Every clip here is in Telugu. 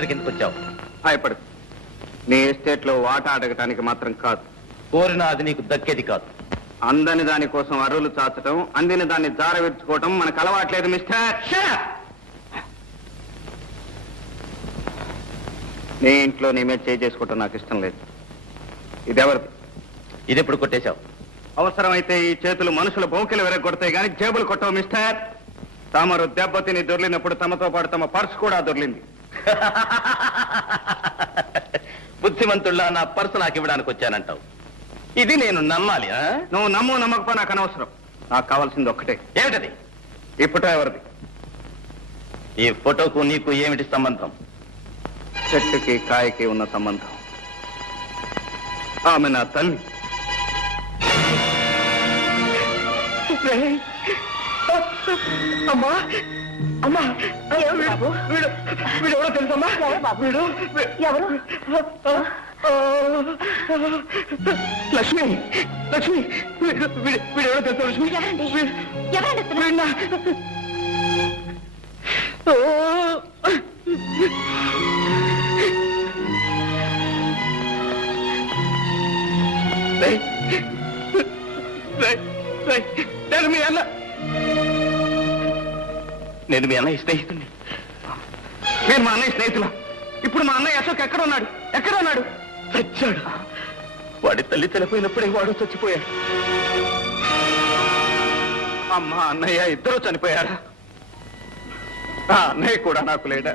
ఇక్కడికి ఎందుకు వచ్చావు? భయపడు. నీ ఎస్టేట్లో వాటా అడగటానికి మాత్రం కాదు. కోరిన అది నీకు దక్కేది కాదు. అందని దాని కోసం అర్రులు చాచటం అందిన దాన్ని జారవిడ్చుకోవటం మనకు అలవాట్లేదు మిస్టర్. నీ ఇంట్లో నీ మీద చేయి చేసుకోవటం నాకు ఇష్టం లేదు. ఇది ఎవరిది ఇది ఎప్పుడు కొట్టేశావు? అవసరమైతే ఈ చేతులు మనుషుల బొంకెలు వెరగొడతాయి కానీ జేబులు కొట్టవు మిస్టర్. తమరు దెబ్బతిని దొర్లినప్పుడు తమతో పాటు తమ పర్స్ కూడా దొర్లింది. బుద్ధిమంతుల్లా నా పర్సు నాకు ఇవ్వడానికి వచ్చానంటావు ఇది నేను నమ్మాలి ఆ? నువ్వు నమ్ము నమ్మకపో నాకు అనవసరం. నాకు కావాల్సింది ఒక్కటే. ఏమిటది? ఈ ఫోటో ఎవరిది? ఈ ఫోటోకు నీకు ఏమిటి సంబంధం? చెట్టుకి కాయకి ఉన్న సంబంధం. ఆమె నా తల్లి. అమ్మా! అమ్మా బాబు. వీడు వీడు ఎవరో తెలుసమ్మా? బాబు? వీడు ఎవరు? లక్ష్మి లక్ష్మి వీడు వీడు వీడు ఎవరో తెలుసా లక్ష్మి? ఎవరండి? వీడు- ఎవరండి అతను? వీడు నా- ఓ! రేయ్, రేయ్, రేయ్, నేను మీ అన్నయ్య స్నేహితుడిని నేను మా అన్నయ్య స్నేహితుల? ఇప్పుడు మా అన్నయ్య అశోక్ ఎక్కడ ఉన్నాడు? ఎక్కడ ఉన్నాడు? చచ్చాడు. వాడి తల్లి చనిపోయినప్పుడే వాడు చచ్చిపోయాడు. అమ్మ అన్నయ్య ఇద్దరు చనిపోయారా? ఆ అన్నయ్య కూడా నాకు లేడా?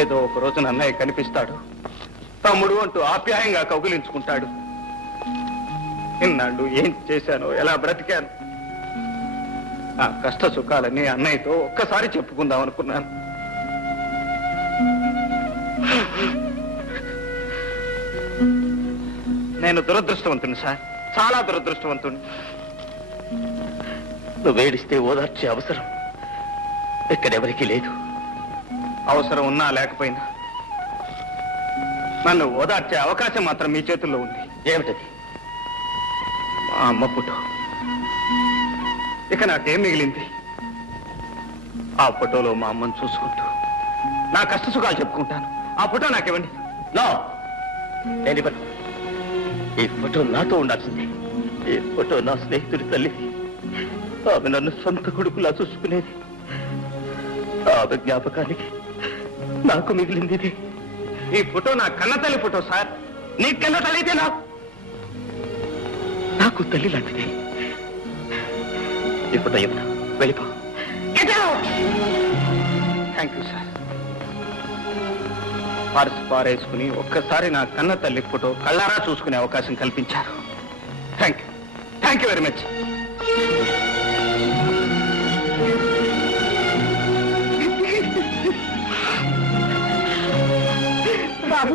ఏదో ఒక రోజున అన్నయ్య కనిపిస్తాడు. తమ్ముడు అంటూ ఆప్యాయంగా కౌగిలించుకుంటాడు. ఇన్నాళ్ళు ఏం చేశాను ఎలా బ్రతికాను? ఆ కష్ట సుఖాలన్నీ అన్నయ్యతో ఒక్కసారి చెప్పుకుందాం అనుకున్నాను. నేను దురదృష్టవంతుని సార్. చాలా దురదృష్టవంతుని నువ్వు ఏడిస్తే ఓదార్చే అవసరం ఇక్కడెవరికీ లేదు. అవసరం ఉన్నా లేకపోయినా నన్ను ఓదార్చే అవకాశం మాత్రం మీ చేతుల్లో ఉంది. ఏమిటది? మా అమ్మ ఫోటో. ఇక నాకేం మిగిలింది? ఆ ఫోటోలో మా అమ్మను చూసుకుంటూ నా కష్ట సుఖాలు చెప్పుకుంటాను. ఆ ఫోటో నాకివ్వండి. నో నేను ఇవ్వను. ఈ ఫోటో నాతో ఉండాల్సింది. ఈ ఫోటో నా స్నేహితుడి తల్లిది ఆమె నన్ను సొంత కొడుకులా చూసుకునేది. ఆమె జ్ఞాపకానికి నాకు మిగిలింది ఇది. ఈ ఫోటో నా కన్నతల్లి ఫోటో సార్. నీ కన్న తల్లి అయితే నాకు నాకు తల్లి లాంటిది. ఫోటో ఇవ్వను వెళ్ళిపో. థ్యాంక్ యూ సార్ పర్స్ పారేసుకుని ఒక్కసారి నా కన్న తల్లి ఫోటో కళ్ళారా చూసుకునే అవకాశం కల్పించారు. Thank you thank you very much బాబు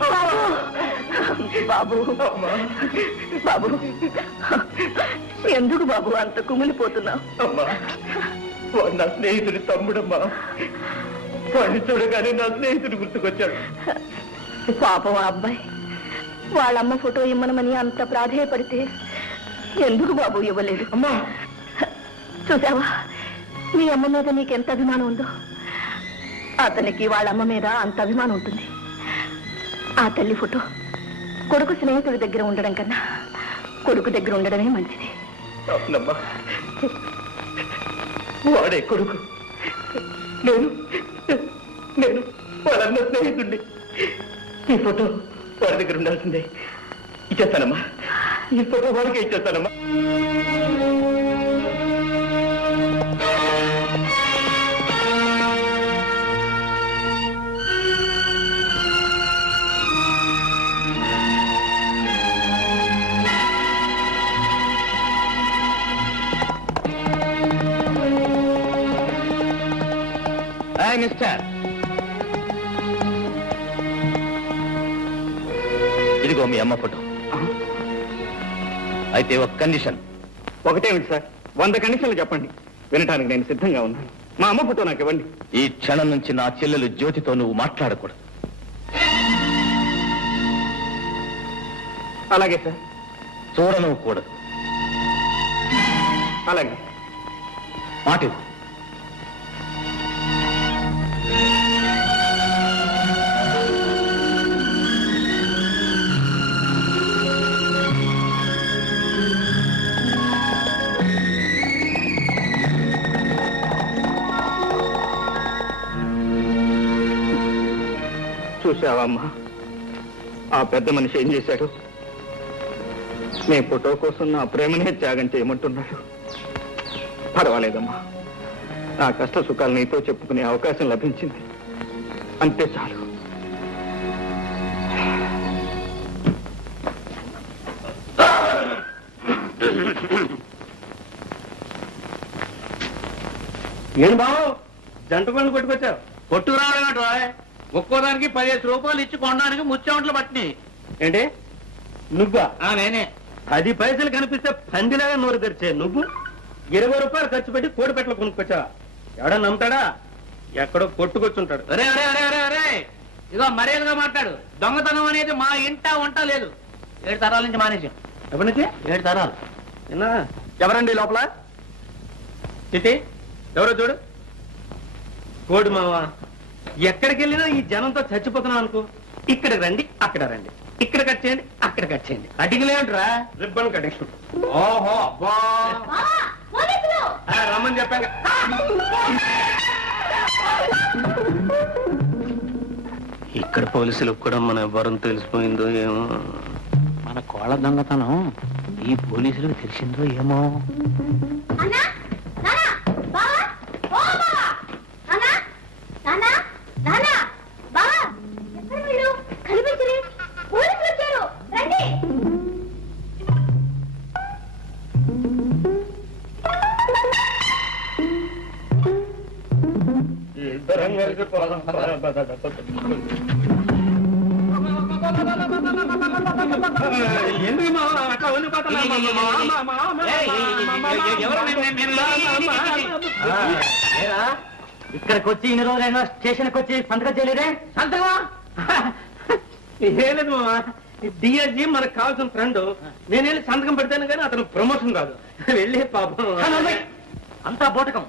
బాబు బాబు బాబు. ఎందుకు బాబు అంత కుమిలిపోతున్నావు? అమ్మా వాడు నా స్నేహితుడి తమ్ముడమ్మా. వాడిని చూడగానే నా స్నేహితుడు గుర్తుకొచ్చాడు. పాపం ఆ అబ్బాయి. వాళ్ళమ్మ ఫోటో ఇమ్మనమని అంత ప్రాధేయపడితే ఎందుకు బాబు ఇవ్వలేదు? అమ్మా. చూసావా? మీ అమ్మ మీద నీకెంత అభిమానం ఉందో? అతనికి వాళ్ళమ్మ మీద అంత అభిమానం ఉంటుంది. ఆ తల్లి ఫోటో కొడుకు స్నేహితుడి దగ్గర ఉండడం కన్నా కొడుకు దగ్గర ఉండడమే మంచిది. అవునమ్మా. వాడే కొడుకు. నేను నేను వాళ్ళన్న స్నేహితుడిని ఈ ఫోటో వాడి దగ్గర ఉండాల్సిందే. ఇచ్చేస్తానమ్మా. ఈ ఫోటో వాడికే ఇచ్చేస్తానమ్మా. హాయ్ మిస్టర్ ఇదిగో మీ అమ్మ ఫోటో. అయితే ఒక కండిషన్. ఒకటేమిటి సార్. వంద కండిషన్లు చెప్పండి. వినటానికి నేను సిద్ధంగా ఉన్నాను. మా అమ్మ ఫోటో నాకు ఇవ్వండి. ఈ క్షణం నుంచి నా చెల్లెలు జ్యోతితో నువ్వు మాట్లాడకూడదు. అలాగే సార్. చూడను కూడదు అలాగే. మాట చూసావమ్మా ఆ పెద్ద మనిషి ఏం చేశాడు? నీ ఫోటో కోసం నా ప్రేమనే త్యాగం చేయమంటున్నాడు. పర్వాలేదమ్మా. నా కష్ట సుఖాలు నీతో చెప్పుకునే అవకాశం లభించింది. అంతే చాలు. ఏం బావు జంట పనులు కొట్టుకొచ్చావు. పొట్టు రావడం ఒక్కో దానికి పదిహేను రూపాయలు ఇచ్చి కొనడానికి ముచ్చెమంటలు పట్టినాయి. ఏంటి? నువ్వా? ఆ నేనే. పది పైసలు కనిపిస్తే పందిలాగా నోరు తెరిచే నువ్వు? ఇరవై రూపాయలు ఖర్చు పెట్టి కోడి పెట్టలు కొనుక్కొచ్చావా? ఎవడా నమ్ముతాడా? ఎక్కడో కొట్టుకొచ్చుంటాడు. అరే అరే అరే అరే అరే! ఇదో మర్యాదగా మాట్లాడు. దొంగతనం అనేది మా ఇంట వంట లేదు. ఏడు తరాల నుంచి మానేసాం ఎప్పటి నుంచి? ఏడు తరాలు. నిన్న ఎవరండి లోపల? చిట్టి ఎవరో చూడు. కోడి మావా? ఎక్కడికి వెళ్ళినా ఈ జనంతో చచ్చిపోతున్నాం అనుకో. ఇక్కడికి రండి అక్కడ రండి. ఇక్కడ కట్ చేయండి అక్కడ కట్ చేయండి. కటింగ్ లేవుట్రా రిబ్బన్ కటింగ్. ఓహో అబ్బా. ఆ, రమ్మని చెప్పాక ఇక్కడ పోలీసులకు కూడా మన వరం తెలిసిపోయిందో ఏమో. మన కోళ్ళ దొంగతనం ఈ పోలీసులకు తెలిసిందో ఏమో. మేము- మేము- మేము- మావా, మావా. ఇక్కడికి వచ్చి ఇన్ని రోజులైనా స్టేషన్కి వచ్చి సంతకం చేయలేదే సంతకమా ఏలేదు మామా మావా డిఎస్జీ మనకు కావాల్సిన ఫ్రెండ్ నేను వెళ్ళి సంతకం పెడతాను కానీ అతను ప్రమోషన్ కాదు వెళ్ళి పాపం అంతా బోటకం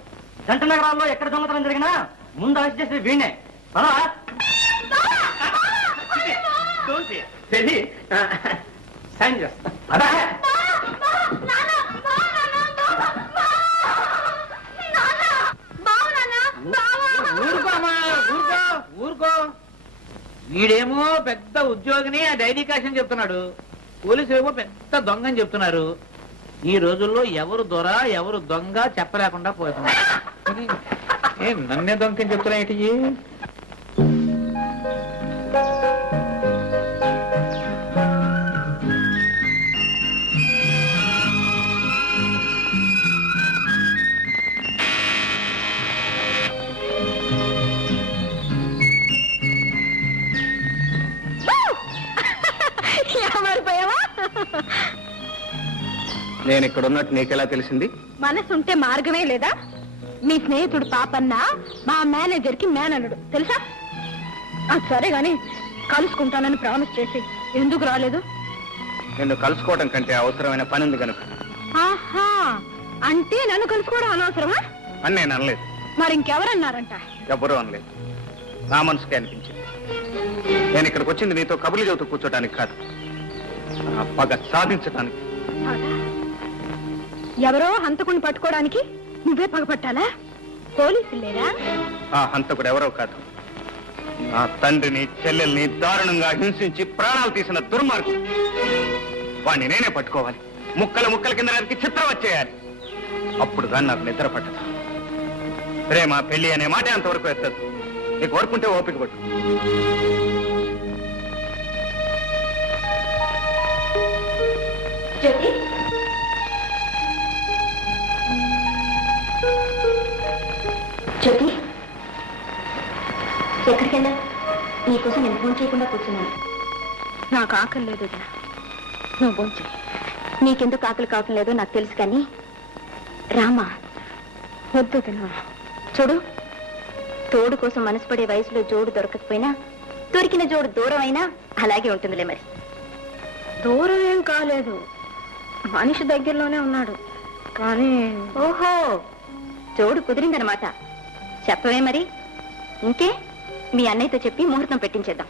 జంట నగరాల్లో ఎక్కడ దొంగతనం జరిగినా ముందు అరెస్ట్ చేసేది పదవా? ఆ, సైన్ చేస్తా. పదా. ఊరుకో వీడేమో పెద్ద ఉద్యోగిని ఆ డైరీ కాషన్ చెప్తున్నాడు. పోలీసులు ఏమో పెద్ద దొంగ అని చెప్తున్నారు. ఈ రోజుల్లో ఎవరు దొర ఎవరు దొంగ చెప్పలేకుండా పోతున్నారు. ఏ నన్నే దొంగ అని చెప్తున్నా ఏంటి? నేను ఇక్కడ ఉన్నట్టు నీకెలా తెలిసింది? మనసుంటే మార్గమే లేదా? మీ స్నేహితుడు పాపన్న మా మేనేజర్కి మేనల్లుడు తెలుసా? ఆ, సరే గాని కలుసుకుంటానని ప్రామిస్ చేసి ఎందుకు రాలేదు? నిన్ను కలుసుకోవడం కంటే అవసరమైన పని ఉంది కనుక ఆహా అంటే నన్ను కలుసుకోవడం అనవసరమా? అని నేను అనలేదు. మరి ఇంకెవరన్నారంట? ఎవ్వరూ అనలేదు. నా మనసుకే అనిపించింది. నేను ఇక్కడికి వచ్చింది నీతో కబుర్లు చెబుతూ కూర్చోటానికి కాదు. నా పగ సాధించడానికి? ఎవరో హంతకుని పట్టుకోవడానికి నువ్వే పగపట్టాలా? పోలీసులు లేరా ఆ హంతకుడు ఎవరో కాదు. నా తండ్రిని చెల్లెల్ని దారుణంగా హింసించి ప్రాణాలు తీసిన దుర్మార్గుడు. వాణ్ణి నేనే పట్టుకోవాలి. ముక్కలు ముక్కల కింద నరికి చిత్రం వచ్చేయాలి. అప్పుడు కానీ నాకు నిద్ర పట్టదు. ప్రేమ పెళ్ళి అనే మాట అంతవరకు ఎత్తదు నీకు వరకుంటే ఓపిక పట్టు. ఎక్కడికి వెళ్ళా నీకోసం నేను ఫోన్ చేయకుండా కూర్చున్నాను. నాకు ఆకలి లేదు వదినా. నువ్వు భోంచే నీకెందుకు ఆకలి కావటం లేదో నాకు తెలుసు కానీ రామా వద్దు వదినా. చూడు తోడు కోసం మనసు పడే వయసులో జోడు దొరకకపోయినా దొరికిన జోడు దూరం అయినా అలాగే ఉంటుందిలే మరి. దూరం ఏం కాలేదు. మనిషి దగ్గరలోనే ఉన్నాడు. కానీ ఓహో జోడు కుదిరిందనమాట. చెప్పవే మరి. ఇంకే? మీ అన్నయ్యతో చెప్పి ముహూర్తం పెట్టించేద్దాం.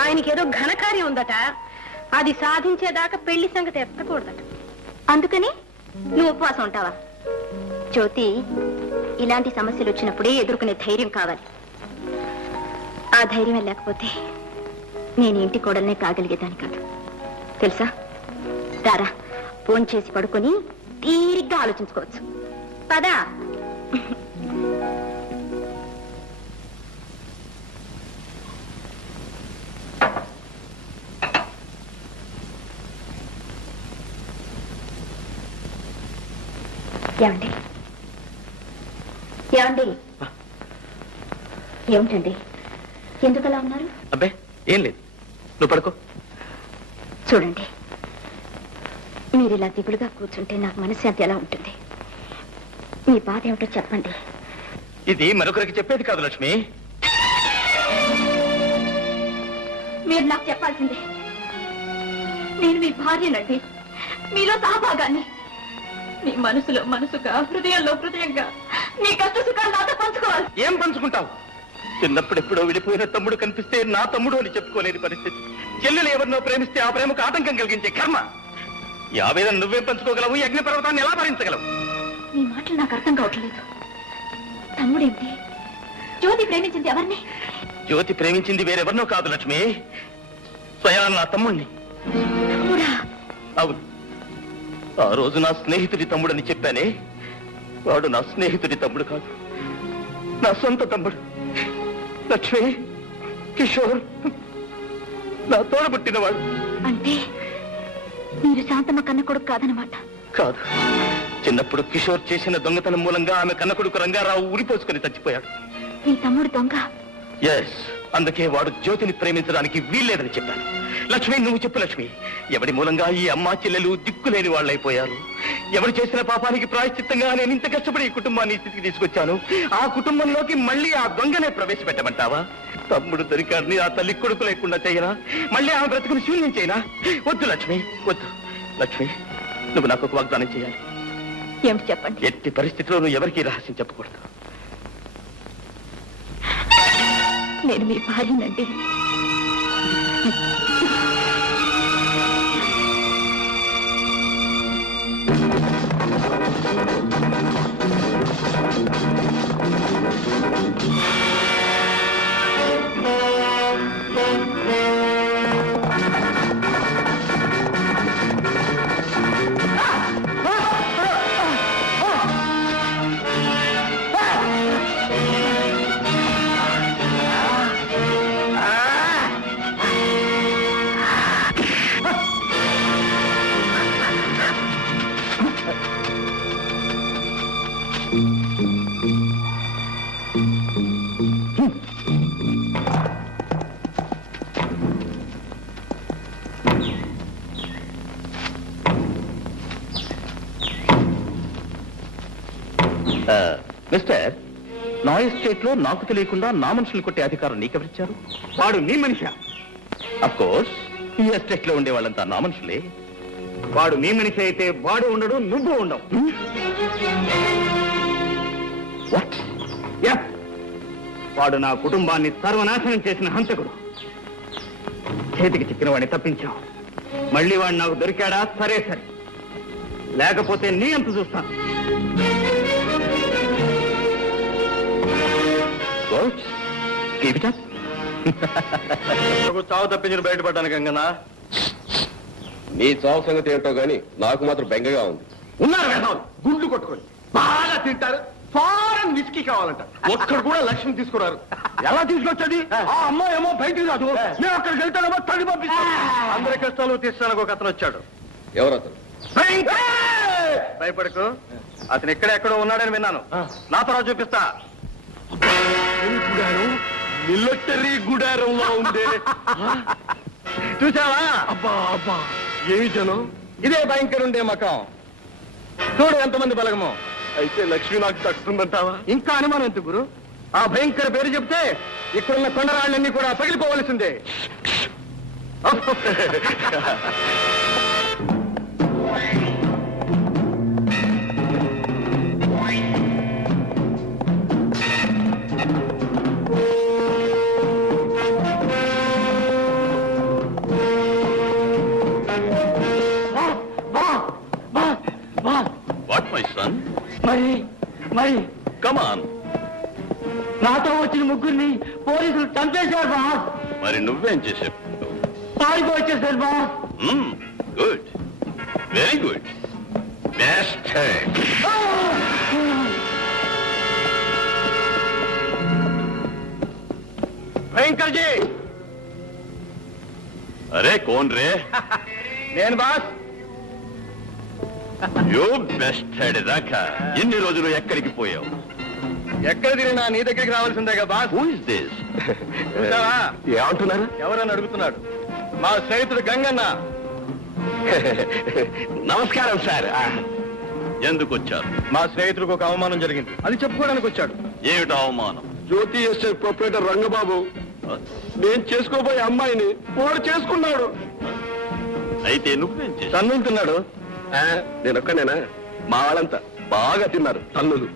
ఆయనకేదో ఘనకార్యం ఉందట. అది సాధించేదాకా పెళ్ళి సంగతి ఎత్తకూడదట. అందుకని నువ్వు ఉపవాసం ఉంటావా? జ్యోతి ఇలాంటి సమస్యలు వచ్చినప్పుడే ఎదుర్కొనే ధైర్యం కావాలి. ఆ ధైర్యం లేకపోతే నేను ఇంటి కోడల్నే కాగలిగేదాన్ని కాదు. తెలుసా? రారా ఫోన్ చేసి పడుకొని తీరిగ్గా ఆలోచించుకోవచ్చు. పదా ఏమండి ఏమండి ఏమిటండి? ఎందుకలా ఉన్నారు? అబ్బే ఏం లేదు. నువ్వు పడుకో. చూడండి. మీరు ఇలా దిగులుగా కూర్చుంటే నాకు మనశ్శాంతి ఎలా ఉంటుంది? మీ బాధ ఏమిటో చెప్పండి. ఇది మరొకరికి చెప్పేది కాదు లక్ష్మి. మీరు నాకు చెప్పాల్సిందే. నేను మీ భార్యనండి. మీలో సహభాగాన్ని. మీ మనసులో మనసుగా హృదయంలో హృదయంగా. మీ కష్ట సుఖాలు నాతో పంచుకోవాలి. ఏం పంచుకుంటావు? చిన్నప్పుడు ఎప్పుడో విడిపోయిన తమ్ముడు కనిపిస్తే నా తమ్ముడు అని చెప్పుకోలేని పరిస్థితి. చెల్లెలు ఎవరినో ప్రేమిస్తే ఆ ప్రేమకు ఆటంకం కలిగించే కర్మ. ఆవేదన నువ్వేం పంచుకోగలవు? అగ్ని పర్వతాన్ని ఎలా భరించగలవు? మీ మాటలు నాకు అర్థం కావట్లేదు. తమ్ముడేమిటి? జ్యోతి ప్రేమించింది ఎవరిని? జ్యోతి ప్రేమించింది వేరెవరినో కాదు లక్ష్మి. స్వయాన నా తమ్ముణ్ణి. అవును. ఆ రోజు నా స్నేహితుడి తమ్ముడని చెప్పానే వాడు నా స్నేహితుడి తమ్ముడు కాదు. నా సొంత తమ్ముడు. లక్ష్మి కిషోర్ నా తోడబుట్టినవాడు. అంటే మీరు శాంతమ్మ కన్న కొడుకు కాదనమాట కాదు. చిన్నప్పుడు కిషోర్ చేసిన దొంగతనం మూలంగా ఆమె కన్న కొడుకు రంగారావు ఉరిపోసుకుని చచ్చిపోయాడు. మీ తమ్ముడు దొంగ? ఎస్ అందుకే వాడు జ్యోతిని ప్రేమించడానికి వీల్లేదని చెప్పాను. లక్ష్మి నువ్వు చెప్పు లక్ష్మి. ఎవడి మూలంగా ఈ అమ్మా చెల్లెలు దిక్కులేని వాళ్ళైపోయారు? ఎవరు చేసిన పాపానికి ప్రాయశ్చిత్తంగా నేను ఇంత కష్టపడి ఈ కుటుంబాన్ని స్థితికి తీసుకొచ్చాను? ఆ కుటుంబంలోకి మళ్ళీ ఆ దొంగనే ప్రవేశపెట్టమంటావా? తమ్ముడు దొరికాడిని ఆ తల్లి కొడుకు లేకుండా చేయనా? మళ్ళీ ఆమె బ్రతుకుని శూన్యం చేయనా? వద్దు లక్ష్మి వద్దు. లక్ష్మి నువ్వు నాకు ఒక వాగ్దానం చేయాలి. ఏమిటి చెప్పండి? ఎట్టి పరిస్థితిలో నువ్వు ఎవరికీ రహస్యం చెప్పకూడదు. నేను మీ భార్యనండి. మిస్టర్ నా ఎస్టేట్లో నాకు తెలియకుండా నా మనుషులు కొట్టే అధికారం నీకెవరిచ్చారు? వాడు నీ మనిషా? అఫ్ కోర్స్ ఈ ఎస్టేట్లో ఉండే వాళ్ళంతా నా మనుషులే. వాడు నీ మనిషి అయితే వాడు ఉండడు నువ్వు ఉండవు. What Yes. వాడు నా కుటుంబాన్ని సర్వనాశనం చేసిన హంతకుడు. చేతికి చిక్కిన వాడిని తప్పించావు మళ్ళీ వాడు నాకు దొరికాడా? సరే సరే. లేకపోతే నీ అంత చూస్తాను. వాట్ కీప్ ఇట్ అప్ చావు తప్పించిన బయటపడ్డాను గంగనా నీ చావు సంగతి ఏంటో గాని నాకు మాత్రం బెంగగా ఉంది. ఉన్నారు వేధవులు గుండు కొట్టుకొని. బాగా తింటారు. ఫారెన్ విస్కీ కావాలంట. ఒక్కడు కూడా లక్ష్యం తీసుకున్నారు ఎలా తీసుకొచ్చేది? ఆ. అమ్మాయి ఏమో బయటికి రాదు. మేము అక్కడికి వెళ్తానేమో తల్లి పంపిస్తాం అందరి కష్టాలు తీస్తానికి ఒక అతను వచ్చాడు. ఎవరతను? భయపడకు. అతను ఎక్కడెక్కడో ఉన్నాడని విన్నాను. నాతో చూపిస్తా. మిలిటరీ గుడారంలో ఉంది. చూసావా? అబ్బా అబ్బా. ఏమి జనం? ఇదే భయంకర ఉండే మకం. చూడు ఎంతమంది బలగమో. అయితే లక్ష్మి నాకు తక్కుతుందంటావా? ఇంకా అనుమానం ఎందుకు గురు? ఆ భయంకర పేరు చెప్తే ఇక్కడున్న కొండరాళ్ళన్నీ కూడా పగిలిపోవలసిందే. మరి మరి. కమాన్ నాతో వచ్చిన ముగ్గురిని పోలీసులు చంపేశారు బాస్. మరి నువ్వేం చేసావు పారిపో వచ్చేసారు boss. Good very good best Bhayankar జీ అరే కోన్ రే. నేను బాస్. యూ బెస్ట్ దాకా. ఎన్ని రోజులు ఎక్కడికి పోయావు? ఎక్కడ తిరిగినా నీ దగ్గరికి రావాల్సిందేగా బాస్. హూ ఇస్ దిస్ చూసావా? ఏమంటున్నారు? ఎవరని అడుగుతున్నాడు? మా స్నేహితుడు గంగన్న. నమస్కారం సార్. ఎందుకు వచ్చారు? మా స్నేహితుడికి ఒక అవమానం జరిగింది. అది చెప్పుకోవడానికి వచ్చాడు. ఏమిటి అవమానం? Jyothi estate proprietor Rangababu. నేను చేసుకోబోయే అమ్మాయిని వాడు చేసుకున్నాడు. అయితే నువ్వేం ఆ, నేనొక్కనేనా మా వాళ్ళంతా బాగా తిన్నారు తల్లులు.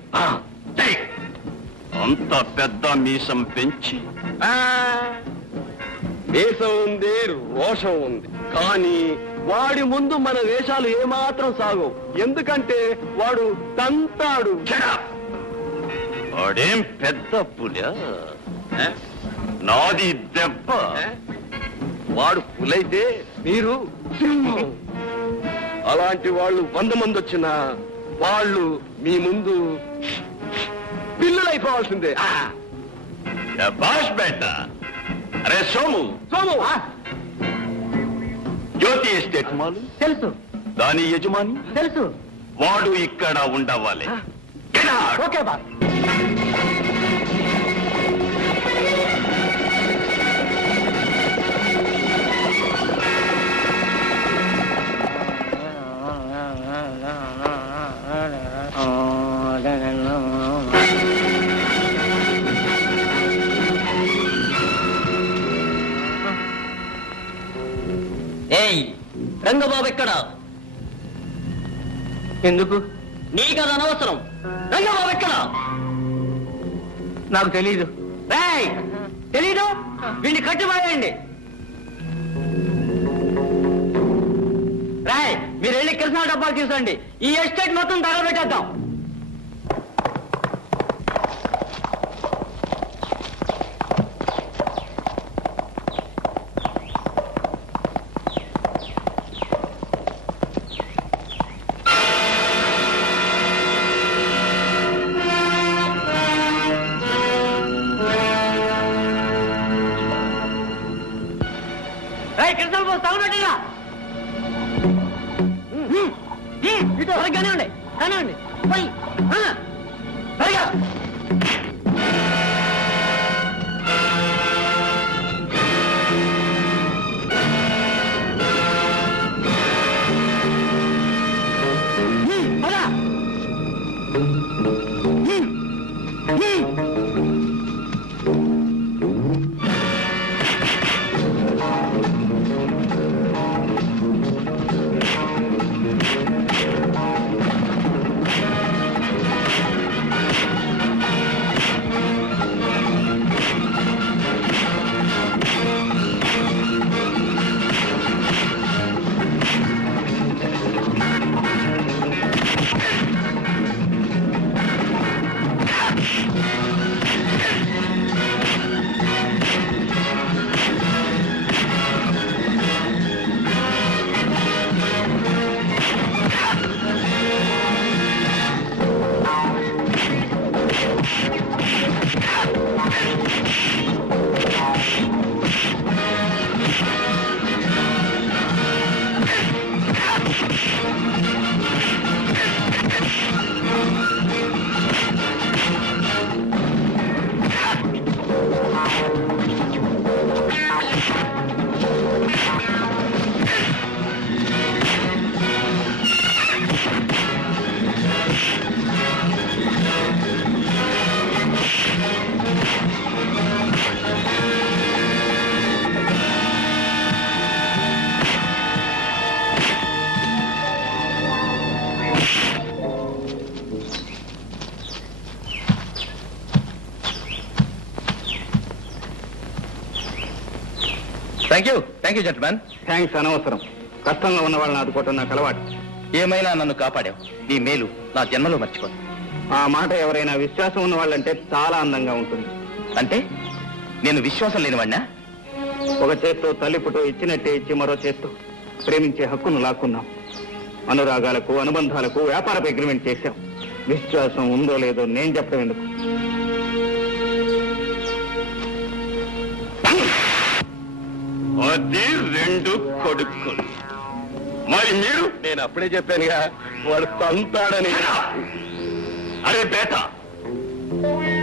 అంత పెద్ద మీసం పెంచి. దేశం ఉంది రోషం ఉంది. కానీ వాడి ముందు మన వేషాలు ఏమాత్రం సాగవు. ఎందుకంటే వాడు తంతాడు వాడేం పెద్ద పుల. నాది దెబ్బ. వాడు పులైతే మీరు సింహం. అలాంటి వాళ్ళు వంద మంది వచ్చినా వాళ్ళు మీ ముందు పిల్లలైపోవాల్సిందే అరే సోము. సోము జ్యోతి ఎస్టేట్ మాలు. తెలుసు. దాని యజమాని. తెలుసు. వాడు ఇక్కడ ఉండవాలి! Okay boss. రంగబాబు ఎక్కడ? ఎందుకు? నీకు అది అనవసరం. రంగబాబు ఎక్కడ? నాకు తెలీదు. రేయ్ తెలీదు? వీడిని కట్టిపాయండి రాయ్ మీరు వెళ్ళి కృష్ణా డబ్బాలు తీసుకోండి. ఈ ఎస్టేట్ మొత్తం తగలబెట్టేద్దాం. రాయ్ కృష్ణ తగలబెట్టేలా ఇటు త్వరగానే ఉండే కానివ్వండి పోయి. త్వరగా. Thank you thank you gentlemen thanks అనవసరం. కష్టంగా ఉన్న వాళ్ళని ఆదుకోవటం నాకు అలవాటు. ఏమైనా నన్ను కాపాడావు. నీ మేలు నా జన్మలో మర్చిపోను ఆ మాట ఎవరైనా విశ్వాసం ఉన్న వాళ్ళంటే చాలా అందంగా ఉంటుంది. అంటే? నేను విశ్వాసం లేనివాడినా? ఒక చేత్తో తల్లి ఫోటో ఇచ్చినట్టే ఇచ్చి మరో చేత్తో ప్రేమించే హక్కును లాక్కున్నాం. అనురాగాలకు అనుబంధాలకు వ్యాపార అగ్రిమెంట్ చేశాం. విశ్వాసం ఉందో లేదో నేను చెప్పడం ఎందుకు అది రెండు కొడుకులు. మరి మీరు? నేను అప్పుడే చెప్పానుగా వాడు తంతాడని అరే బేట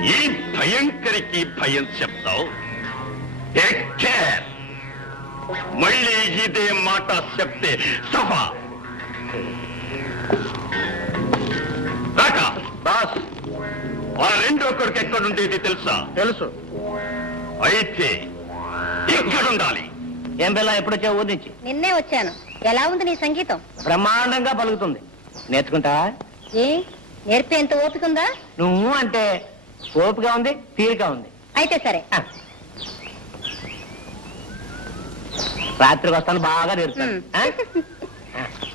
ఈ భయంకరికి భయం చెప్తావు? మళ్ళీ ఇదే మాట చెప్తే సభ దాస్ ఆ రెండో కొడుకు ఎక్కడుండేది తెలుసా? తెలుసు. అయితే ఇక్కడుండాలి. ఏం పిల్ల ఎప్పుడొచ్చా ఊరి నుంచి? నిన్నే వచ్చాను. ఎలా ఉంది నీ సంగీతం? బ్రహ్మాండంగా పలుకుతుంది. నేర్చుకుంటా? ఏ? నేర్పేంత ఓపిక ఉందా? నువ్వు అంటే ఓపిక ఉంది తీరిక ఉంది. అయితే సరే. రాత్రికి వస్తాను బాగా నేర్పుతాను. ఆ?